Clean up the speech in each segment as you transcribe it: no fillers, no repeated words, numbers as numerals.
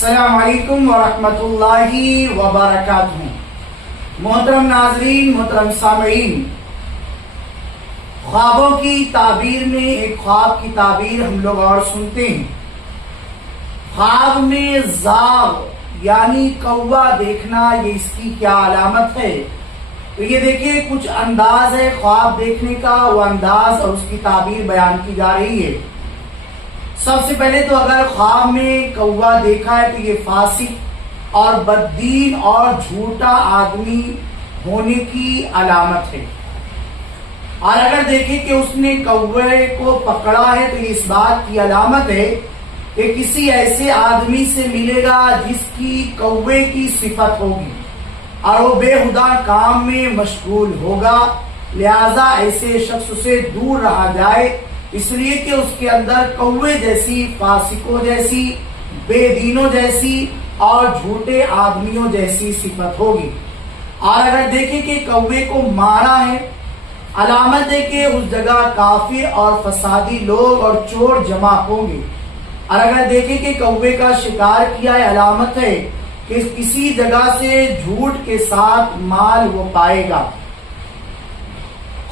السلام علیکم ورحمۃ اللہ وبرکاتہ۔ محترم ناظرین، محترم سامعین، خوابوں کی تعبیر میں ایک خواب کی تعبیر ہم لوگ اور سنتے ہیں۔ خواب میں زاغ یعنی کوا دیکھنا، یہ اس کی کیا علامت ہے؟ تو یہ دیکھیے کچھ انداز ہے خواب دیکھنے کا، وہ انداز اور اس کی تعبیر بیان کی جا رہی ہے۔ سب سے پہلے تو اگر خواب میں کوا دیکھا ہے تو یہ فاسق اور بددین اور جھوٹا آدمی ہونے کی علامت ہے، اور اگر دیکھیں کہ اس نے کوے کو پکڑا ہے تو یہ اس بات کی علامت ہے کہ کسی ایسے آدمی سے ملے گا جس کی کوے کی صفت ہوگی اور وہ بےہودہ کام میں مشغول ہوگا، لہذا ایسے شخص سے دور رہا جائے، اس لیے کہ اس کے اندر کوے جیسی، فاسقوں جیسی، بے دینوں جیسی اور جھوٹے آدمیوں جیسی صفت ہوگی۔ اور اگر دیکھیں کہ کوے کو مارا ہے، علامت ہے کہ اس جگہ کافر اور فسادی لوگ اور چور جمع ہوں گے، اور اگر دیکھیں کہ کوے کا شکار کیا ہے، علامت ہے کہ کسی جگہ سے جھوٹ کے ساتھ مال وہ پائے گا۔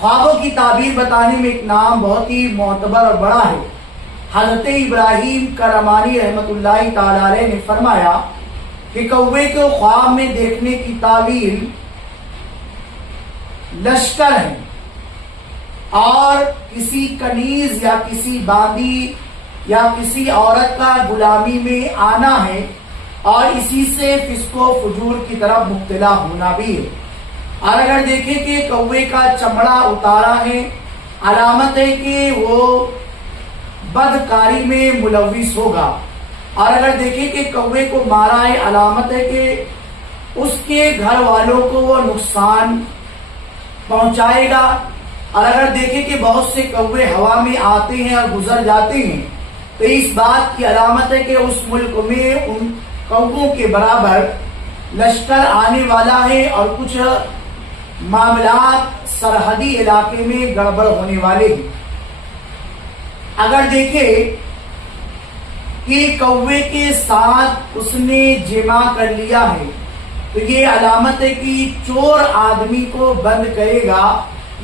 خوابوں کی تعبیر بتانے میں ایک نام بہت ہی معتبر اور بڑا ہے۔ حضرت ابراہیم کرمانی رحمت اللہ تعالی علیہ نے فرمایا کہ کوے کو خواب میں دیکھنے کی تعبیر لشکر ہے اور کسی کنیز یا کسی باندی یا کسی عورت کا غلامی میں آنا ہے، اور اسی سے فسق و فجور کی طرف مبتلا ہونا بھی ہے۔ اور اگر دیکھیں کہ کوے کا چمڑا اتارا ہے، علامت ہے کہ وہ بدکاری میں ملوث ہوگا، اور اگر دیکھیں کہ کوے کو مارا ہے، علامت ہے کہ اس کے گھر والوں کو وہ نقصان پہنچائے گا، اور اگر دیکھیں کہ بہت سے کوے ہوا میں آتے ہیں اور گزر جاتے ہیں تو اس بات کی علامت ہے کہ اس ملک میں ان کووں کے برابر لشکر آنے والا ہے اور کچھ معاملات سرحدی علاقے میں گڑبڑ ہونے والے ہیں۔ اگر دیکھیں کہ کوے کے ساتھ اس نے جمع کر لیا ہے تو یہ علامت ہے کہ چور آدمی کو بند کرے گا،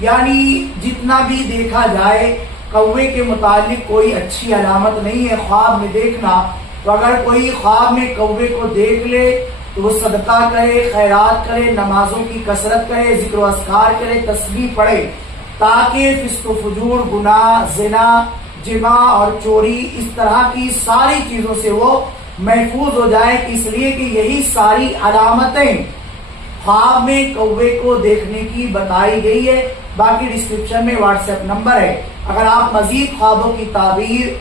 یعنی جتنا بھی دیکھا جائے کوے کے متعلق کوئی اچھی علامت نہیں ہے خواب میں دیکھنا۔ تو اگر کوئی خواب میں کوے کو دیکھ لے تو وہ صدقہ کرے، خیرات کرے، نمازوں کی کثرت کرے، ذکر و اذکار کرے، تسبیح پڑھے، تاکہ فسق و فجور، گناہ، زنا، جماع اور چوری، اس طرح کی ساری چیزوں سے وہ محفوظ ہو جائے، اس لیے کہ یہی ساری علامتیں خواب میں کوے کو دیکھنے کی بتائی گئی ہے۔ باقی ڈسکرپشن میں واٹس ایپ نمبر ہے، اگر آپ مزید خوابوں کی تعبیر،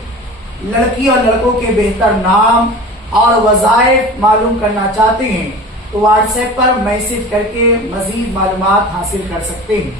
لڑکی اور لڑکوں کے بہتر نام اور وظائف معلوم کرنا چاہتے ہیں تو واٹس ایپ پر میسج کر کے مزید معلومات حاصل کر سکتے ہیں۔